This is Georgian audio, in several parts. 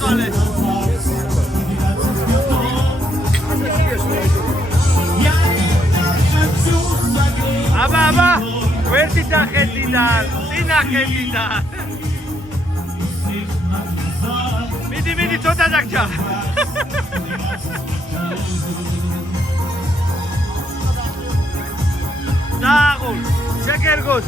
მოწვალე. აბა, ვერტი დახედიდან, წინა ხედიდან. მიდი, ცოტა დაგჭა. დააღულ, შეკერგოთ.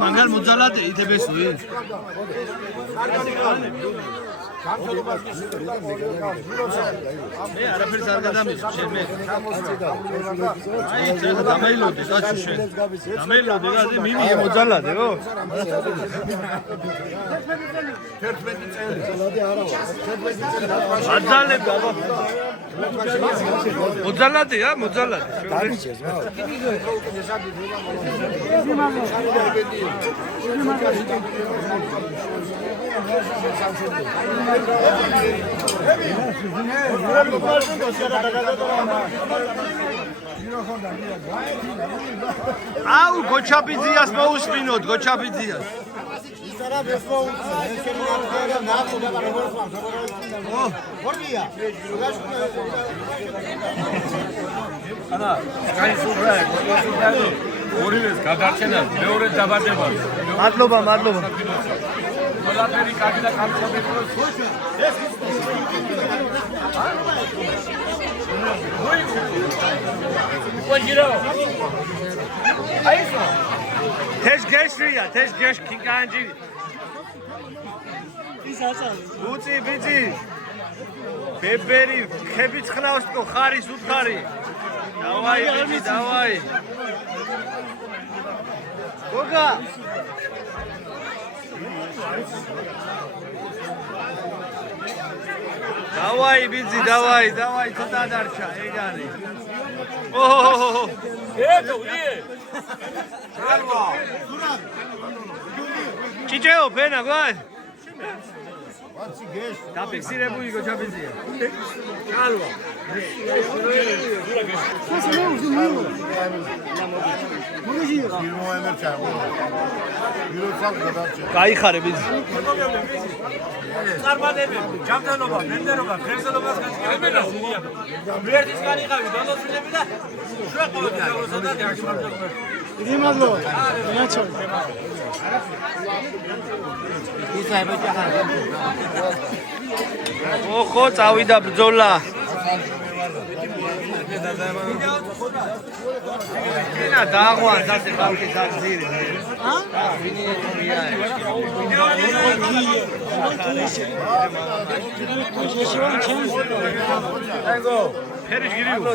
მანგალ მოძალადე ითებესუი მე არაფერს არ გადამიხ შემე აი ეს დამეილოდი საჩუშე დამეილოდი რა მიმი მოძალადე ო 11 წელი მოძალადე არავა 11 წელი აძალებ აბა მოძალადეა მოძალადე დამიჭეს რა აუ გოჩაბიძიას მოუსმინოთ გოჩაბიძიას ისარა ბესმოუწე ესენი ნახე ნახო და როგორ ხარ ო გორგია ანა კაი სურა ორივეს გადარჩენა მეორე დაბადება მადლობა ყველაფერი კარგი და გამწოდებული ეს ვაჯირო აისო თეს გესრია თეს გეს კინკანჯი ის ასალი უცი ბიძი ბებერი ხები ცხნავს თქო ხარის უთხარი დავაი ბიძი დავაი გოგა დავაი ბიძი დავაი ცოტა დარჩა ეგ არის ოჰო ეთო ие ალვა ჭიჭეო ფენა გვაი ვაცი გეს დაფიქსირებული გოჩაბიძია ალვა გაიხარე ბიძი წარმატებები ჯამთანობა მენდერობა ხერხელობას გაჭირებენა ვერდის განიყავი დონოცილები და შეყოლოდი აღოსა და დიდი მადლობა ნაჩო ოხო წავიდა ბრძოლა ენა დააღვან დასე ხალხის აგზირი ფერიშ გირიუ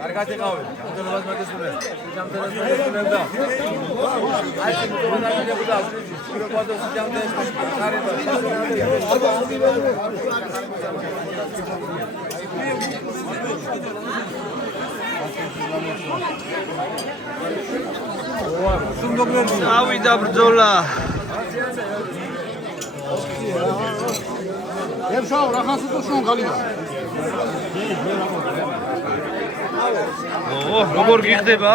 კარგად იყავი ჯამთანობას მაგესურე ჯამთანას მოგეწუნებდა აი მოგეწუნებდა სპიროპადოს ჯამთანას ხარება ავიდა ბრძოლა ებშავ რახანს უთუშონ გალინა ო როგორ გიხდება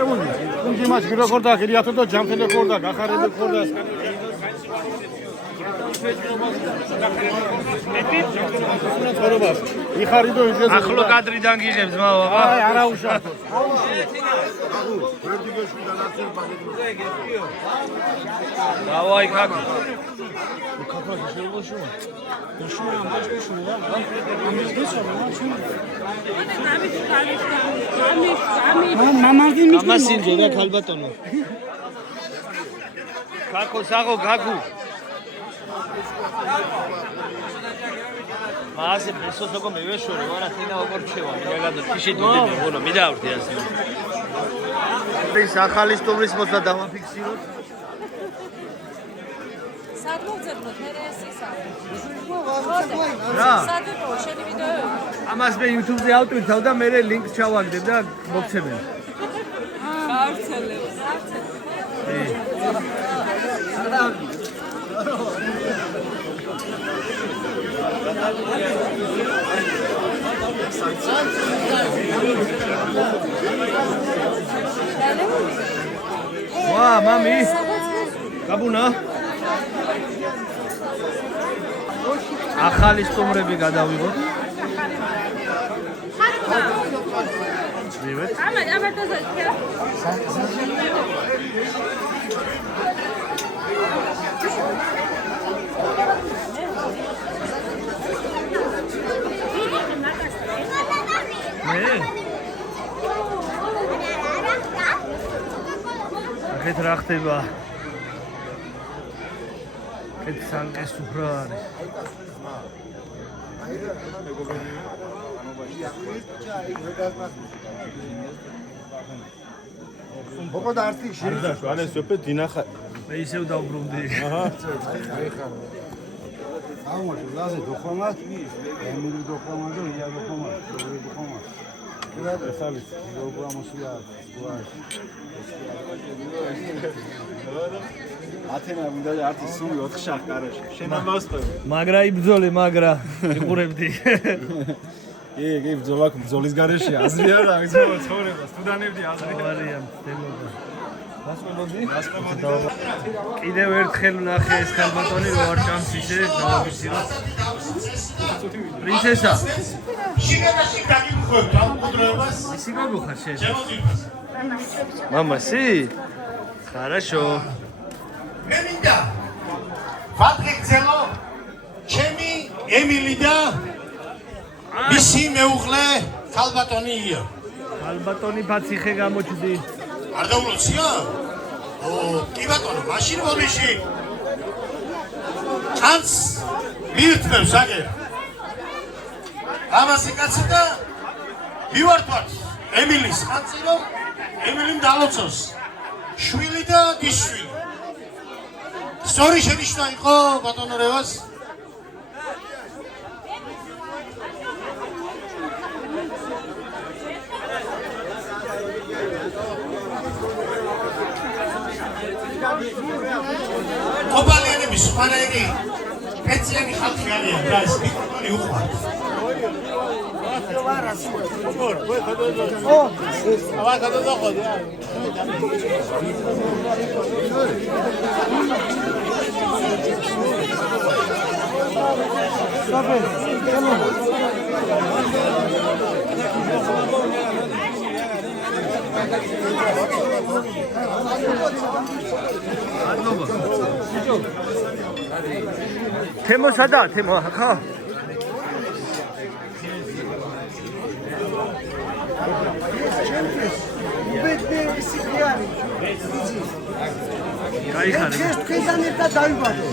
ემუნი კუნჯი მას გიროქორდა გირიათო და ჯამთელი ხორდა გახარები ხორდა ახლო კადრიდან გიღებს მავა. აი, არა უშავთ. დავაი ქაკო. Mama sinjera kalbatono. Kako sago gagu. Maase besosoko meveshore vara tina oborcheva migagado tishi dudeme bolo midavrti asi. ეს ახალი სტუმრის მოსვლა დავაფიქსიროთ. სადმოვწეროთ მე ეს ისა. რა? სადმო შენი ვიდეო. ამას მე YouTube-ზე ავტვირთავ და მე ლინკს ჩავაგდებ და მოგცემენ. გავრცელებს. ვა, მამი. გაბუნა. ახალი სტუმრები გადავიღოთ. მივეთ. აქეთ რა ხდება? აქეთ სანკეს უხრა არის. Boko da arti işi. Şu an söhbet dinaxa. მე ისევ დავბრუნდი. Aha. Ama şu lazım dokumat. Emir dokumat da ya dokumat. Doğru dokumat. Evet, tabii. Dokumat ya. Ათენა მინდა არტის სული 4 შახ კარაში. შენ ამას ხო? მაგრა იბძოლე, მაგრა. იყურებდი. კი, ბძოლა ბძოლის გარეშე აზრია რა, ბძოლა ცხოვრებას. თუ დანებდი აზრია. ვარია მცდელობა. გასმებოდი? კიდევ ერთხელ ვნახე ეს ქალბატონი რო არ ჭამს ისე დავაფიქსიროთ. პრინცესა. შიგანაში დაგიხვევთ ამ კუდროებას. ისი გაგუხარ შენ? მამასი? Хорошо. მე მინდა ვადგეგძელო ჩემი ემილი და მისი მეუღლე ქალბატონია. ქალბატონი ფაციხე გამოჩდი. არ დაულოცია? კი ბატონო, მაშინ მომიში. ჩანს მირთმევს აგერ. ამასე კაცი და მივართვათ ემილის ხანძი რომ ემილიმ დალოცოს. შვილი და დისშვილი. სწორი შენიშვნა იყო ბატონო რევას. ობალიანების სხვანაირი სპეციალური ხალხი არიან და ეს მიკროფონი უყვართ. თემო სადა? თემო ახა? გაიხარე. ეს თქვენთან ერთად დავიბადე.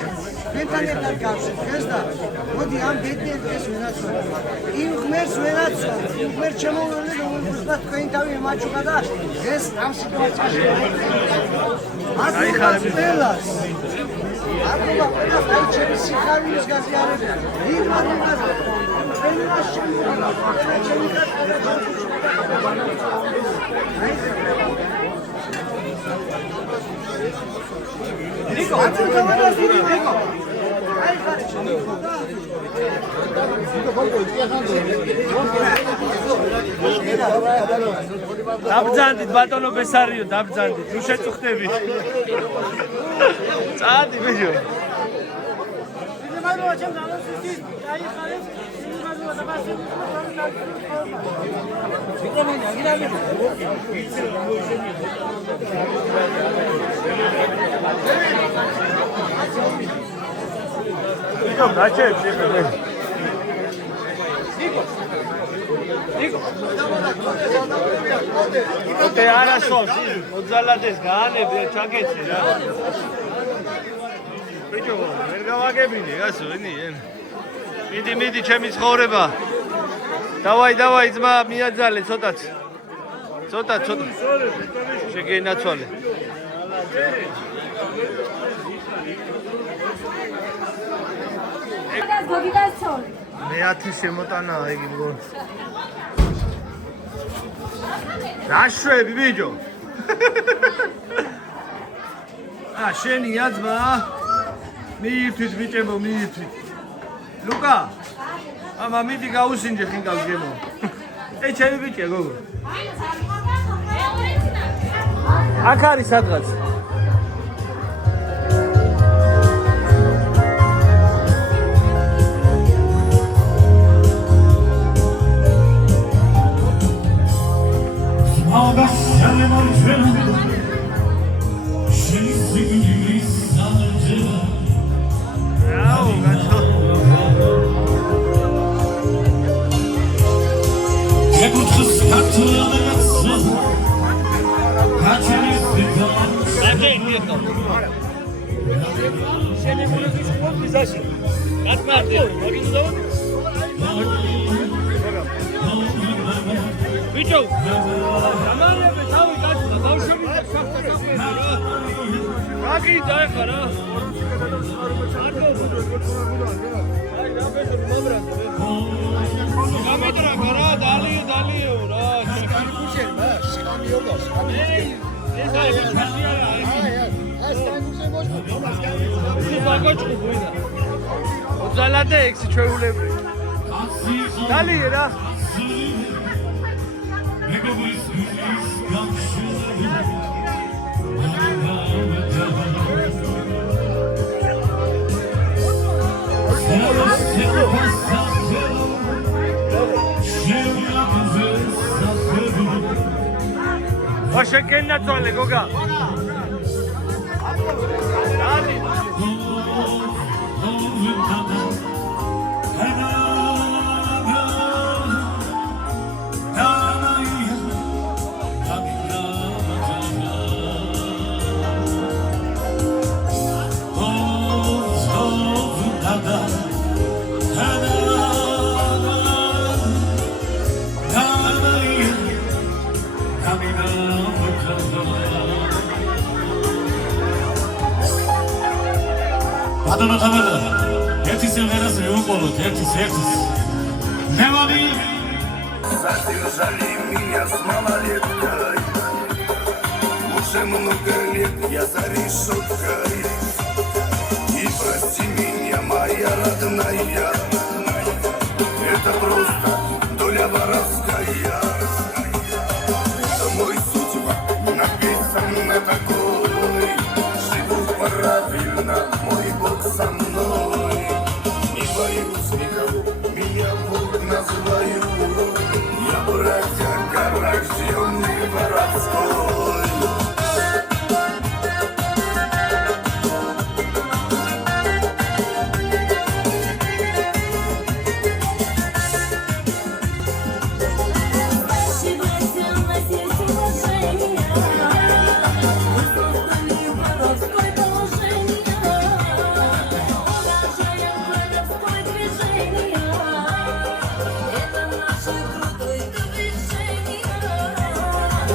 თქვენთან ერთად გავსეთ დღეს და მოდი ამ ბედნიერს ვენაცვალე. იმ ღმერთს ვენაცვალე. იმ ღმერთს შემოვლენე რომელსაც თქვენი თავი ემაჩუღა და ეს ამ სიტუაციაში გაიხარე ბელას. აბა ყველას დაიჭერე სიხარულის გაზიარება. იმ მაგას ბელას შემოვლენე. ჩემი Nico, Nico. დაბძანდით ბატონო ბესარიო, დაბძანდით. თუ შეწუხდები. წადი ბიჭო. ოდე არასწორს მოძალადეს გაანებდე ჩაკეთე რა ბიჭო ვერ გავაგებინე გასო ვინი მიდი ჩემი ცხოვრება დავაი ძმა მიაძალე ცოტაც შეგენაცვალე მე 10 შემოტანაა იგი მგონი რაშვები ბიჭო შენია ძმა მიირთვით ბიჭებო მიირთვით ლუკა ამა მიდი გაუსინჯე ხინკალს გემო ჩემი ბიჭია გოგო აქ არის სადღაც ბიჭო გამარები თავი გაჩნდა ბავშვები და საფრთხეა რა ეხა რა აი დაბეჭდი მომრადე გამეტრაკა რა დალიო რა სკანი კუშერ ბა სკანი ორდა სკანი ეს აი სტანგუზე მოშო ბაგოჭი ბუინა ოზალადე ექსი ჩვეულებრი დალიე რა Oshekena tole goga. Dali. Adana tamada. Erti sevmeras reukolo, erti. Nevami. Задержали меня с малолеткой. Уже много лет я за решеткой. И прости меня, моя родная. Это просто доля воровская. Это мой судьба написана такой. Живу правильно, мой Бог со мной. Не боюсь никого, меня Бог называют. Я бродяга, рожденный воровской.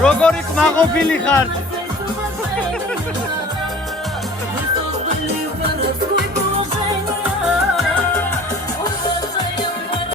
როგორი კმაყოფილი ხარ?